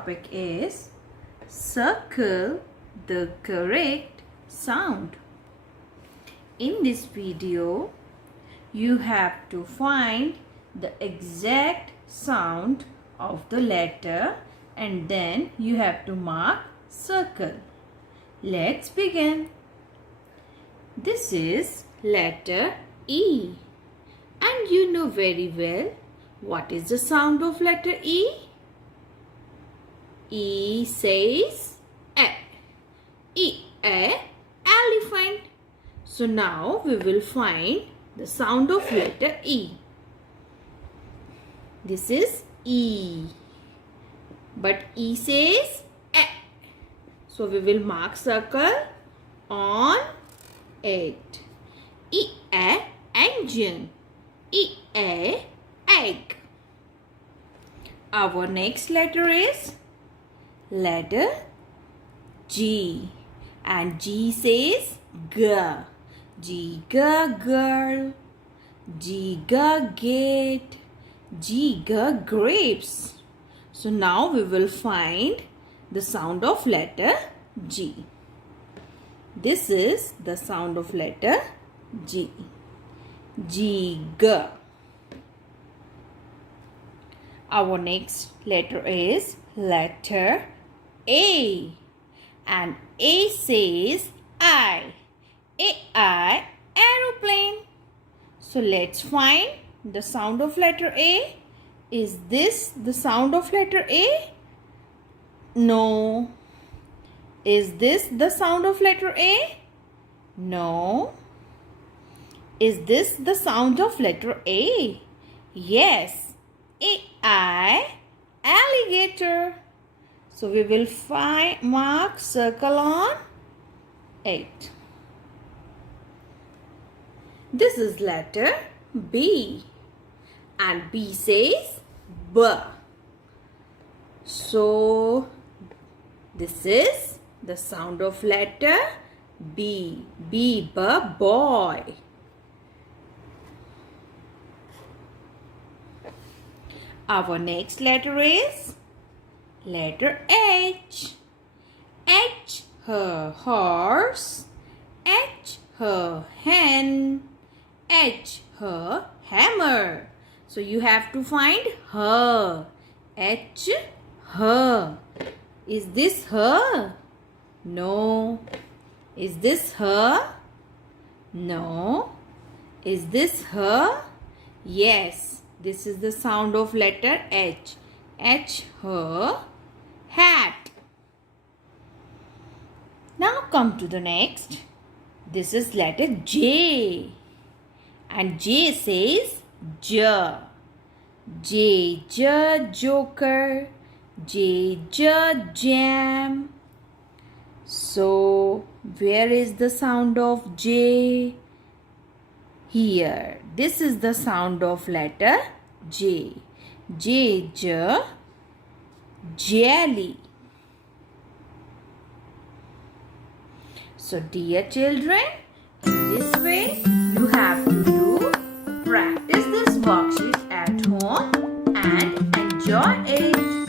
topic is circle the correct sound. In this video, you have to find the exact sound of the letter and then you have to mark circle. Let's begin. This is letter E. And you know very well what is the sound of letter E? E says A. E, a, elephant. So now we will find the sound of letter E. This is E. But E says A. So we will mark circle on it. E, a, engine. E, a, egg. Our next letter is letter G. And G says G. G, girl. G, gate. G, grapes. So now we will find the sound of letter G. This is the sound of letter G. Jig. Our next letter is letter A. And A says I. I, aeroplane. So let's find the sound of letter A. Is this the sound of letter A? No. Is this the sound of letter A? No. Is this the sound of letter A? Yes. I, alligator. So we will mark circle on it. This is letter B. And B says B. So this is the sound of letter B. B, boy. Our next letter is letter H. H, her horse. H, her hen. H, her hammer. So you have to find her. H, her. Is this her? No. Is this her? No. Is this her? Yes. This is the sound of letter H. H, her hat. Now come to the next. This is letter J. And J says J. J, joker. J, jam. So, where is the sound of J? Here. This is the sound of letter J. J, jelly. So, dear children, in this way, you have to practice this worksheet at home and enjoy it.